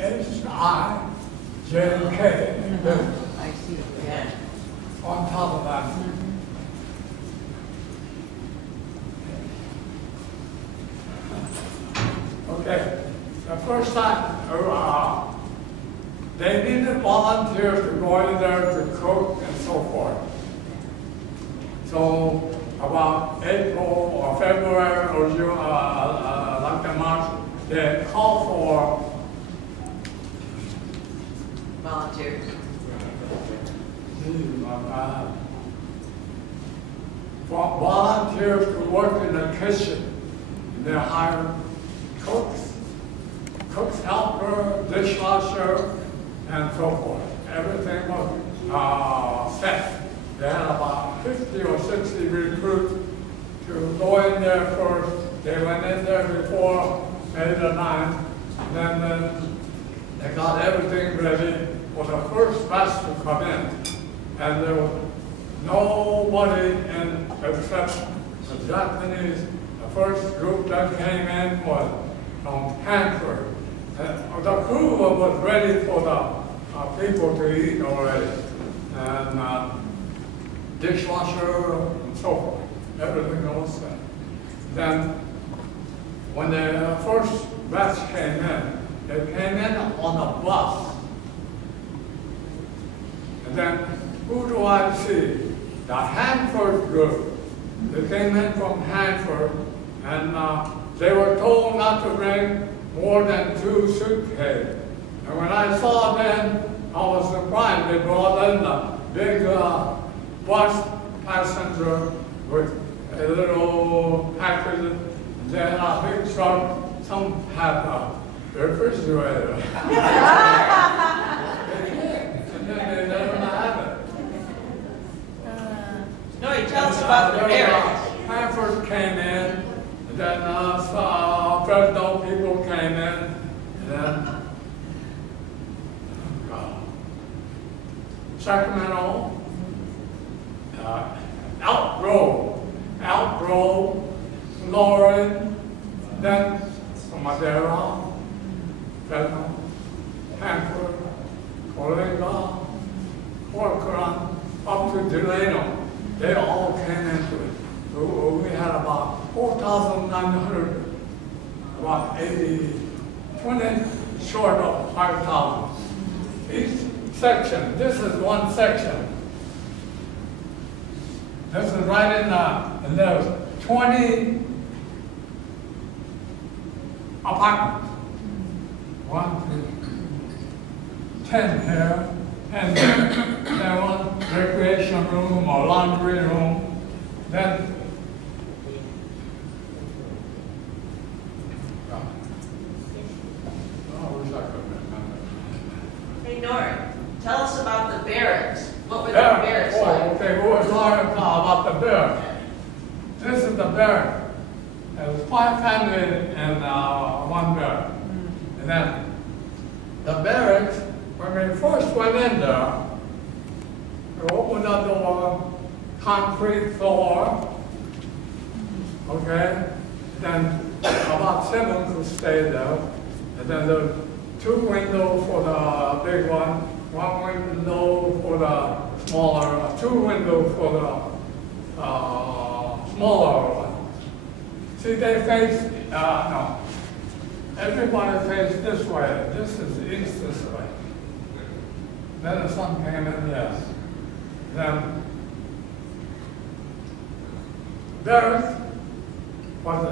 H-I-J-K. I see. Yeah. On top of that. Okay. The first time, they needed volunteers to go in there to cook and so forth. So about April or February or June, like the March, they called for Volunteers. Volunteers to work in the kitchen. They hired cooks, helper, dishwasher, and so forth. Everything was set. They had about 50 or 60 recruits to go in there first. They went in there before 8 or 9. Then they got everything ready for the first batch to come in. And there was nobody in except the Japanese. The first group that came in was from Hanford. And the crew was ready for the people to eat already. And dishwasher and so forth. Everything was set. Then when the first batch came in, they came in on a bus. And then who do I see? The Hanford group. They came in from Hanford, and they were told not to bring more than 2 suitcases. And when I saw them, I was surprised. They brought in a big bus passenger with a little package. Then a big truck. Some had a refrigerator. And then they never had it. No, he tells us about the barracks. Hanford came in, and then Fresno people came in, and then Sacramento, Elk Grove, Loring, then Madera, Fresno, Hanford, Coalinga, Corcoran, up to Delano. They all came into it. So we had about 4,900, about 20 short of 5,000. Each section, this is one section. This is right in and there's 20 apartments. 1, 2, 10 here, and then one recreation room or laundry room. Then Hey, Norm, tell us about the barracks. What were the barracks like? Okay, we were talking about the barracks. This is the barrack. There was 5 families in one barrack. And then the barracks, when we first went in there, we opened up the concrete floor, okay? Then about 7 could stay there. And then there were 2 windows for the big one, 1 window for the smaller, 2 windows for the smaller one. See, they face, no. Everybody faced this way. This is east this way. Then the sun came in, yes. Then there was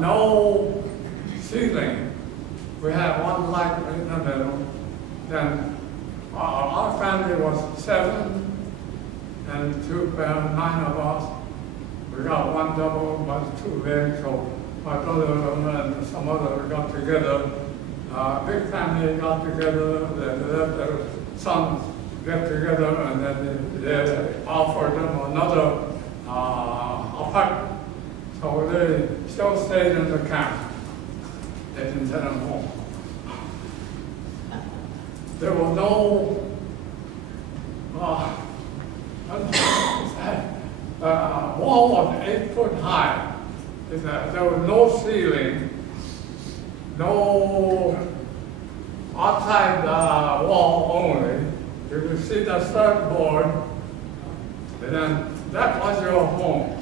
no ceiling. We had one light in the middle. Then our family was 7 and 2 parents, 9 of us. We got 1 double, was 2 big, so my brother and some others got together. Big family got together, they let their sons get together, and then they offered them another apartment. So they still stayed in the camp. They didn't send them home. There was no wall was 8 foot high. There was no ceiling, no outside outside wall only. You could see the stud board, and then that was your home.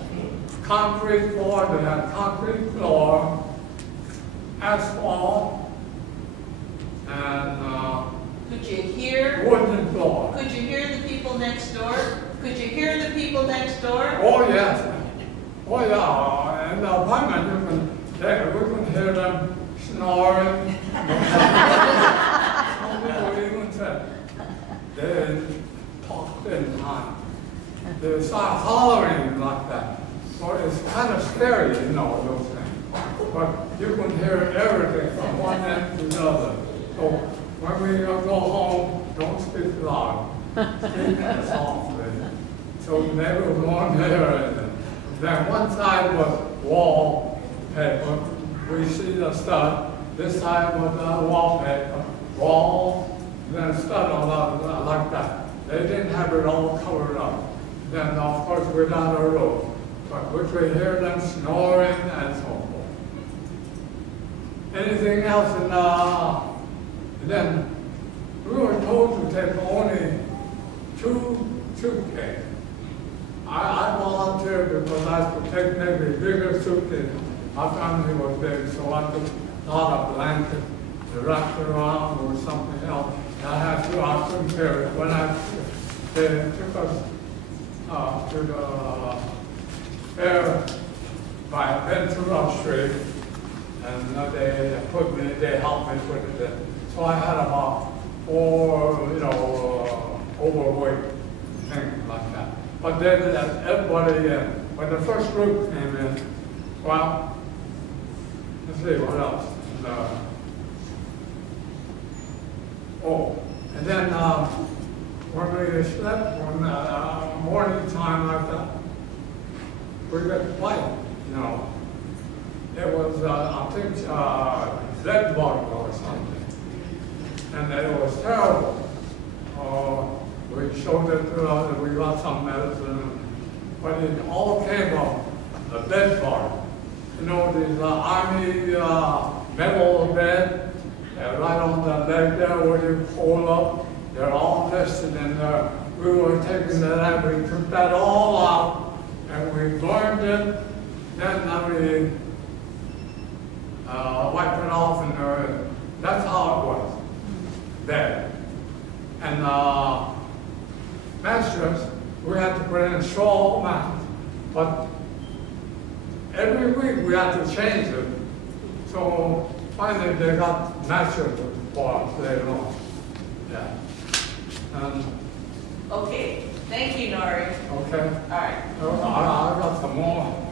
Concrete floor, they had concrete floor, asphalt, and Could you hear? wooden floor. Could you hear the people next door? Could you hear the people next door? Oh yes, oh yeah, in the apartment we can hear them snoring. Some people even said they talked in time. They start hollering like that. So it's kind of scary, you know, those things. But you can hear everything from one end to the other. So when we go home, don't speak loud. Speak softly. So the neighbors won't hear it. Then one side was wallpaper. We see the stud. This side was wallpaper, wall, then stud on that, like that. They didn't have it all covered up. Then of course without a roof. But we could hear them snoring and so forth. Anything else? And then we were told to take only 2 suitcases. I volunteered because I could take maybe a bigger suitcase. Our family was big, so I took a lot of blankets to wrap around or something else. I couldn't carry it. When they took us to the fair by Ventura Street, and they helped me put it in. So I had about 4, overweight things like that. But then everybody in. When the first group came in, well, let's see what else. And then when we slept one morning time like that, we got quiet, you know. It was, I think, bed bug or something. And it was terrible. We showed it to us, we got some medicine, but it all came from the bed bug. You know, these army metal bed, right on the leg there where you hold up, they're all nested in there. We were taking that out, we took that all out, and we burned it, then we wiped it off, and that's how it was there. And mattress, we had to put in a straw mattress, but every week we had to change it. So finally they got mattress for us later on. Yeah. Okay, thank you, Nori. Okay. All right. I got some more.